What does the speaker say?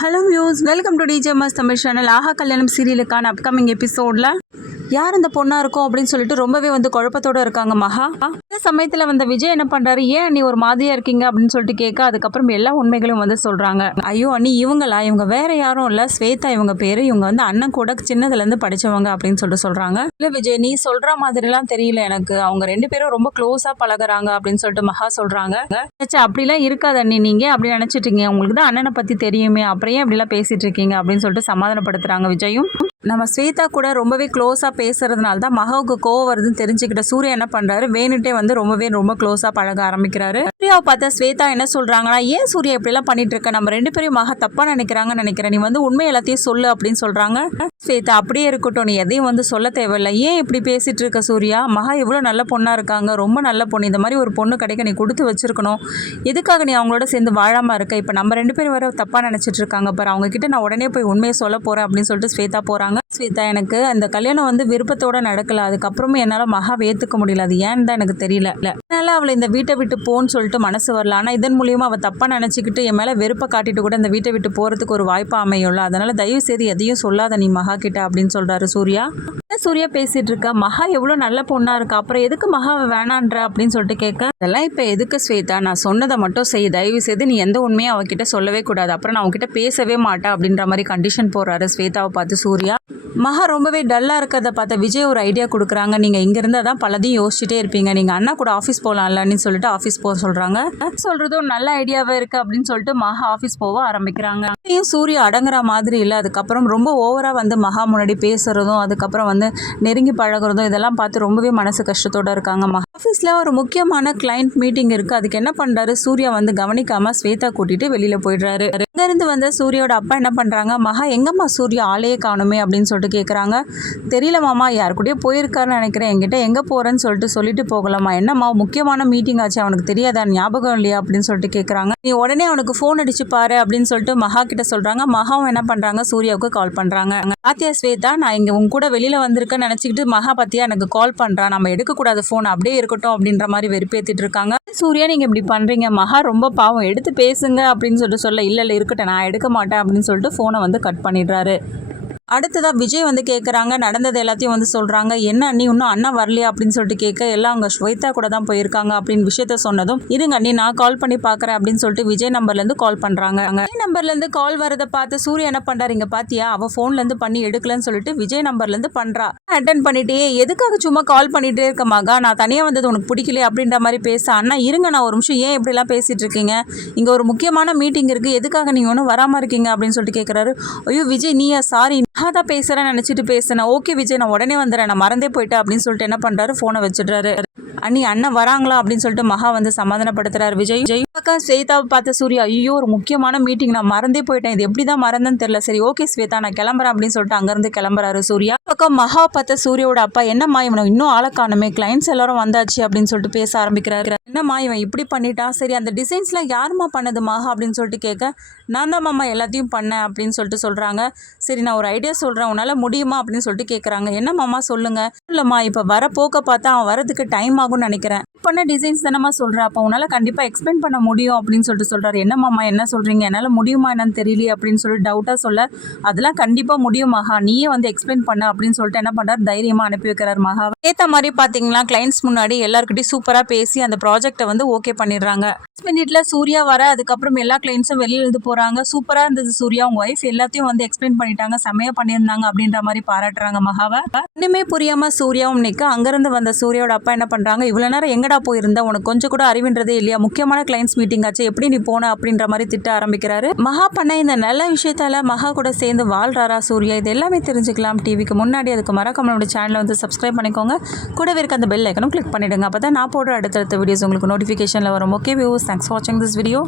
Hello views, welcome to DJ Mass Tamil channel. ஆஹா கல்யாணம் சீரியலுக்கான upcoming எபிசோடில் யார் இந்த பொண்ணாக இருக்கும் அப்படின்னு சொல்லிட்டு ரொம்பவே குழப்பத்தோடு இருக்காங்க மகா. இந்த சமயத்தில் விஜய் என்ன பண்ணுறாரு, ஏன் அண்ணி ஒரு மாதிரியாக இருக்கீங்க அப்படின்னு சொல்லிட்டு கேட்க, அதுக்கப்புறம் எல்லா உண்மைகளும் சொல்கிறாங்க. ஐயோ அண்ணி, இவங்க வேற யாரும் இல்லை, ஸ்வேதா இவங்க பேர். இவங்க அண்ணன் கூட சின்னதுலேருந்து படித்தவங்க அப்படின்னு சொல்லிட்டு சொல்கிறாங்க. இல்லை விஜய், நீ சொல்கிற மாதிரிலாம் தெரியல எனக்கு, அவங்க ரெண்டு பேரும் ரொம்ப க்ளோஸாக பழகுறாங்க அப்படின்னு சொல்லிட்டு மகா சொல்கிறாங்க. அப்படிலாம் இருக்காது அண்ணி, நீங்கள் அப்படி நினச்சிட்டீங்க, உங்களுக்கு தான் அண்ணனை பற்றி தெரியுமே, அப்புறம் ஏன் அப்படிலாம் பேசிகிட்டு இருக்கீங்க அப்படின்னு சொல்லிட்டு சமாதானப்படுத்துகிறாங்க விஜயும். நம்ம ஸ்வேதா கூட ரொம்பவே க்ளோஸாக பேசுறதுனால தான் மகாவுக்கு கோவம் வருதுன்னு தெரிஞ்சுக்கிட்ட சூர்யா என்ன பண்ணுறாரு, வேணுட்டே ரொம்ப க்ளோஸாக பழக ஆரம்பிக்கிறாரு. சூர்யாவை பார்த்தா ஸ்வேதா என்ன சொல்கிறாங்கன்னா, ஏன் சூர்யா இப்படிலாம் பண்ணிட்டு இருக்க, நம்ம ரெண்டு பேரும் மகா தப்பாக நினைக்கிறாங்கன்னு நினைக்கிறேன், நீ உண்மை எல்லாத்தையும் சொல்லு அப்படின்னு சொல்கிறாங்க. ஸ்வேதா, அப்படியே இருக்கட்டும், நீ எதையும் சொல்ல தேவையில்லை, ஏன் இப்படி பேசிகிட்டு இருக்க சூர்யா, மகா இவ்வளோ நல்ல பொண்ணாக இருக்காங்க, ரொம்ப நல்ல பொண்ணு, இந்த மாதிரி ஒரு பொண்ணு கிடைக்க நீ கொடுத்து வச்சிருக்கணும், எதுக்காக நீ அவங்களோட சேர்ந்து வாழாமல் இருக்க, இப்போ நம்ம ரெண்டு பேரும் வேறு தப்பாக நினச்சிட்டு இருக்காங்க பாரு, அவங்க கிட்ட நான் உடனே போய் உண்மையை சொல்ல போகிறேன் அப்படின்னு சொல்லிட்டு ஸ்வேதா போகிறாங்க. ஸ்வேதா, எனக்கு அந்த கல்யாணம் விருப்பத்தோட நடக்கல, அதுக்கப்புறமே என்னால் மகாவை ஏற்றுக்க முடியல, அது ஏன்னு தான் எனக்கு தெரியல, அதனால அவளை இந்த வீட்டை விட்டு போன்னு சொல்லிட்டு மனசு வரல, ஆனால் இதன் மூலியமாக அவள் தப்பாக நினச்சிக்கிட்டு என் மேலே வெறுப்பை காட்டிட்டு கூட இந்த வீட்டை விட்டு போகிறதுக்கு ஒரு வாய்ப்பு அமையும்ல, அதனால் தயவு செய்து எதையும் சொல்லாத நீ மகா கிட்ட அப்படின்னு சொல்கிறாரு சூர்யா. சூர்யா பேசிட்டு இருக்கா, மகா எவ்வளோ நல்ல பொண்ணாக இருக்கா, அப்புறம் எதுக்கு மகாவை வேணான்ற அப்படின்னு சொல்லிட்டு கேட்க, அதெல்லாம் இப்போ எதுக்கு ஸ்வேதா, நான் சொன்னதை மட்டும் செய், தயவு செய்து நீ எந்த உண்மையும் அவகிட்ட சொல்லவே கூடாது, அப்புறம் நான் அவகிட்ட பேசவே மாட்டேன் அப்படின்ற மாதிரி கண்டிஷன் போடுறாரு ஸ்வேதாவை பார்த்து சூர்யா. மகா ரொம்பவே டல்லாக இருக்கிறத பார்த்த விஜய் ஒரு ஐடியா கொடுக்குறாங்க, நீங்கள் இங்கே இருந்தால் தான் பலதையும் யோசிச்சுட்டே இருப்பீங்க, நீங்கள் அண்ணா கூட ஆஃபீஸ் போகலாம்லன்னு சொல்லிட்டு ஆஃபீஸ் போக சொல்கிறாங்க. சொல்கிறதும் நல்ல ஐடியாவே இருக்குது அப்படின்னு சொல்லிட்டு மகா ஆஃபீஸ் போக ஆரம்பிக்கிறாங்க. சூர்யா அடங்குற மாதிரி இல்லை, அதுக்கப்புறம் ரொம்ப ஓவராக மகா முன்னாடி பேசுகிறதும், அதுக்கப்புறம் நெருங்கி பழகிறதும், இதெல்லாம் பார்த்து ரொம்பவே மனசு கஷ்டத்தோடு இருக்காங்க. மகா ஆஃபீஸில் ஒரு முக்கியமான கிளைண்ட் மீட்டிங் இருக்குது, அதுக்கு என்ன பண்ணுறாரு, சூர்யா கவனிக்காமல் ஸ்வேதா கூட்டிகிட்டு வெளியில் போயிடுறாரு. இங்கேருந்து சூர்யாவோட அப்பா என்ன பண்ணுறாங்க, மகா எங்கம்மா சூர்யா ஆளையே காணுமே அப்படின்னு சொல்லிட்டு கேட்குறாங்க. தெரியல மாமா, யார் கூடயே போயிருக்காருன்னு நினைக்கிறேன், என்கிட்ட எங்கே போகிறேன்னு சொல்லிட்டு போகலாமா, என்னம்மா முக்கியமான மீட்டிங் ஆச்சு, அவனுக்கு தெரியாதா, ஞாபகம் இல்லையா அப்படின்னு சொல்லிட்டு கேட்குறாங்க. நீ உடனே அவனுக்கு ஃபோன் அடிச்சு பாரு அப்படின்னு சொல்லிட்டு மகா கிட்ட சொல்கிறாங்க. மகாவும் என்ன பண்ணுறாங்க, சூர்யாவுக்கு கால் பண்ணுறாங்க. பாத்தியா ஸ்வேதா, நான் இங்கே உங்க கூட வெளியில் வந்திருக்கேன்னு நினச்சிக்கிட்டு மகா பற்றியா எனக்கு கால் பண்ணுறான், நம்ம எடுக்கக்கூடாது ஃபோன், அப்படியே இருக்கட்டும் அப்படின்ற மாதிரி வெறுப்பேற்றிட்டு இருக்காங்க. சூர்யா, நீங்கள் இப்படி பண்ணுறீங்க, மகா ரொம்ப பாவம், எடுத்து பேசுங்க அப்படின்னு சொல்ல, இல்லை இருக்கட்டும், நான் எடுக்க மாட்டேன் அப்படின்னு சொல்லிட்டு ஃபோனை கட் பண்ணிடுறாரு. அடுத்ததாக விஜய் கேட்குறாங்க, நடந்தது எல்லாத்தையும் சொல்கிறாங்க. என்ன அண்ணி இன்னும் அண்ணா வரலையா அப்படின்னு சொல்லிட்டு கேட்க, எல்லாம் அவங்க ஸ்வேதா கூட தான் போயிருக்காங்க அப்படின்னு விஷயத்த சொன்னதும், இருங்க அண்ணி நான் கால் பண்ணி பார்க்குறேன் அப்படின்னு சொல்லிட்டு விஜய் நம்பர்லேருந்து கால் பண்ணுறாங்க. விஜய் நம்பர்லேருந்து கால் வரதை பார்த்து சூர்யா என்ன பண்ணுறாரு, இங்கே பார்த்தியா அவள் ஃபோன்லேருந்து பண்ணி எடுக்கலன்னு சொல்லிட்டு விஜய் நம்பர்லேருந்து பண்ணுறா. அட்டன் பண்ணிட்டே, எதுக்காக சும்மா கால் பண்ணிகிட்டே இருக்க மகா, நான் தனியாக வந்தது உனக்கு பிடிக்கல அப்படின்ற மாதிரி பேச, அண்ணா இருங்க நான் ஒரு நிமிஷம், ஏன் இப்படிலாம் பேசிகிட்டு இருக்கீங்க, இங்கே ஒரு முக்கியமான மீட்டிங் இருக்குது, எதுக்காக நீங்கள் ஒன்றும் வராமல் இருக்கீங்க அப்படின்னு சொல்லிட்டு கேட்குறாரு. ஐயோ விஜய், நீயா, சாரி தான் பேசுகிறேன் நினச்சிட்டு பேசுனேன், ஓகே விஜய் நான் உடனே வந்துடுறேன், நான் மறந்தே போயிட்டேன் அப்படின்னு சொல்லிட்டு என்ன பண்ணுறாரு, ஃபோனை வச்சிடுறாரு. அண்ணி அண்ணன் வராங்களா அப்படின்னு சொல்லிட்டு மகா சமாதானப்படுத்துறாரு விஜய். அக்கா ஸ்வேதாவை பார்த்த சூர்யா, ஐயோ ஒரு முக்கியமான மீட்டிங், நான் மறந்தே போயிட்டேன், இது எப்படி தான் மறந்தேன்னு தெரியல, சரி ஓகே ஸ்வேதா நான் கிளம்புறேன் அப்படின்னு சொல்லிட்டு அங்கேருந்து கிளம்புறாரு சூர்யா. பக்கம் மகா பார்த்த சூர்யாவோட அப்பா, என்னம்மா இவனை இன்னும் ஆளை காணுமே, கிளைண்ட்ஸ் எல்லாரும் வந்தாச்சு அப்படின்னு சொல்லிட்டு பேச ஆரம்பிக்கிறாரு. என்னம்மா இவன் இப்படி பண்ணிட்டான், சரி அந்த டிசைன்ஸ்லாம் யாருமா பண்ணது மகா அப்படின்னு சொல்லிட்டு கேட்க, நான் தான் மாமா எல்லாத்தையும் பண்ணேன் அப்படின்னு சொல்லிட்டு சொல்கிறாங்க. சரி நான் ஒரு ஐடியா சொல்கிறேன், உன்னால் முடியுமா அப்படின்னு சொல்லிட்டு கேட்குறாங்க. என்ன மாமா சொல்லுங்க. இல்லைம்மா இப்போ வர போக்க பார்த்தா அவன் வரதுக்கு டைம் ஆகும்னு நினைக்கிறேன், பண்ண டிசைன்ஸ் தானம்மா சொல்கிறேன், அப்போ உன்னால் கண்டிப்பாக எக்ஸ்பிளைன் பண்ண முடியும் அப்படின்னு சொல்லிட்டு சொல்கிறாரு. என்ன மாமா என்ன சொல்கிறீங்க, என்னால் முடியுமா என்னன்னு தெரியலையே அப்படின்னு சொல்லிட்டு டவுட்டாக சொல்ல, அதெல்லாம் கண்டிப்பாக முடியும் மகா, நீயே எக்ஸ்பிளைன் பண்ண அப்படின்னு சொல்லிட்டு என்ன பண்ணுறாரு, தைரியமாக அனுப்பி வைக்கிறார் மகா. ஏற்ற மாதிரி பார்த்தீங்கன்னா கிளைண்ட்ஸ் முன்னாடி எல்லாருக்கிட்டையும் சூப்பராக பேசி அந்த ப்ராஜெக்டை ஓகே பண்ணிடுறாங்க. மினிட்ல சூர்யா வர, அதுக்கப்புறம் எல்லா கிளைண்ட்ஸும் வெளியில் இருந்து போகிறாங்க. சூப்பராக இருந்தது சூர்யா, உங்கள் ஒய்ஃப் எல்லாத்தையும் எக்ஸ்பிளைன் பண்ணிட்டாங்க, செம்மையாக பண்ணியிருந்தாங்க அப்படின்ற மாதிரி பாராட்டுறாங்க மகாவை. இன்னுமே புரியாமல் சூர்யாவும் நிற்க, அங்கேருந்து வந்த சூர்யாவோட அப்பா என்ன பண்ணுறாங்க, இவ்வளோ நேரம் எங்கடா போயிருந்தா, உனக்கு கொஞ்சம் கூட அறிவின்றதே இல்லையா, முக்கியமான கிளைண்ட்ஸ் மீட்டிங் ஆச்சு, எப்படி நீ போன அப்படின்ற மாதிரி திட்ட ஆரம்பிக்கிறாரு. மகா பண்ண இந்த நல்ல விஷயத்தால மகா கூட சேர்ந்து வாழ்றாரா சூர்யா, இது எல்லாமே தெரிஞ்சுக்கலாம் டிவிக்கு முன்னாடி. அதுக்கு மறக்காம நம்மளோட சேனலை சப்ஸ்கிரைப் பண்ணிக்கோங்க, கூடவே இருக்க அந்த பெல் ஐக்கனும் கிளிக் பண்ணிடுங்க, அப்போ தான் நான் போடுற அடுத்தடுத்த வீடியோஸ் உங்களுக்கு நோட்டிஃபிகேஷனில் வரும். ஓகே வியூஸ், தேங்க்ஸ் ஃபார் வாட்சிங் திஸ் வீடியோ.